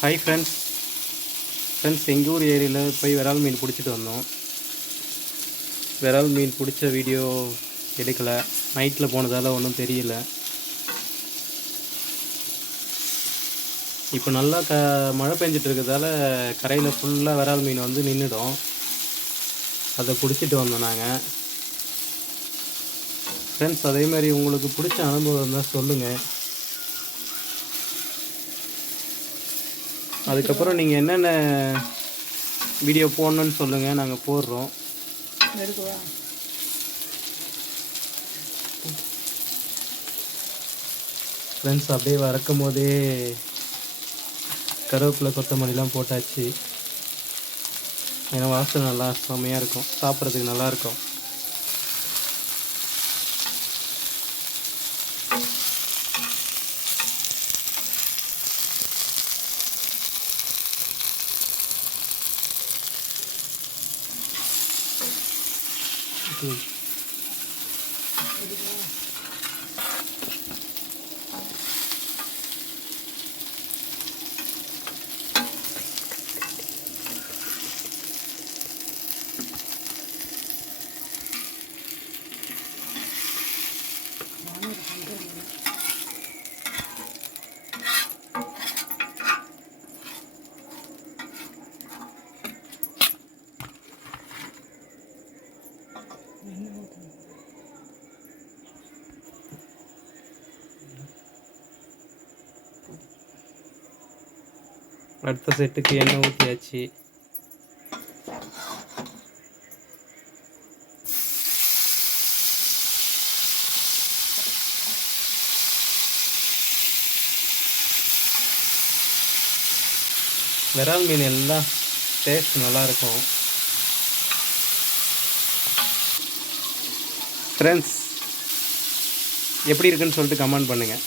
Hi friends. எங்கள் ஊர் ஏரியில் போய் விரால் மீன் பிடிச்சிட்டு வந்தோம். விரால் மீன் பிடிச்ச வீடியோ எடுக்கலை, நைட்டில் போனதால் ஒன்றும் தெரியல. இப்போ நல்லா மழை பெஞ்சிட்டு இருக்கிறதால கரையில் ஃபுல்லாக விரால் மீன் வந்து நின்றுடும். அதை பிடிச்சிட்டு வந்தோம் நாங்கள். ஃப்ரெண்ட்ஸ், அதேமாதிரி உங்களுக்கு பிடிச்ச அனுபவம் இருந்தால் சொல்லுங்கள். அதுக்கப்புறம் நீங்கள் என்னென்ன வீடியோ போடணுன்னு சொல்லுங்கள், நாங்கள் போடுறோம். ஃப்ரெண்ட்ஸ், அப்படியே வறக்கும் போதே கருவேப்பிலை கொத்தமல்லிலாம் போட்டாச்சு. ஏன்னா வாசனை நல்லா செம்மையாக இருக்கும், சாப்பிட்றதுக்கு நல்லாயிருக்கும். அடுத்த செட்டுக்கு எண்ணெய் ஊற்றியாச்சு. விரால் மீன் எல்லாம் டேஸ்ட் நல்லாயிருக்கும். ஃப்ரெண்ட்ஸ், எப்படி இருக்குன்னு சொல்லிட்டு கமெண்ட் பண்ணுங்கள்.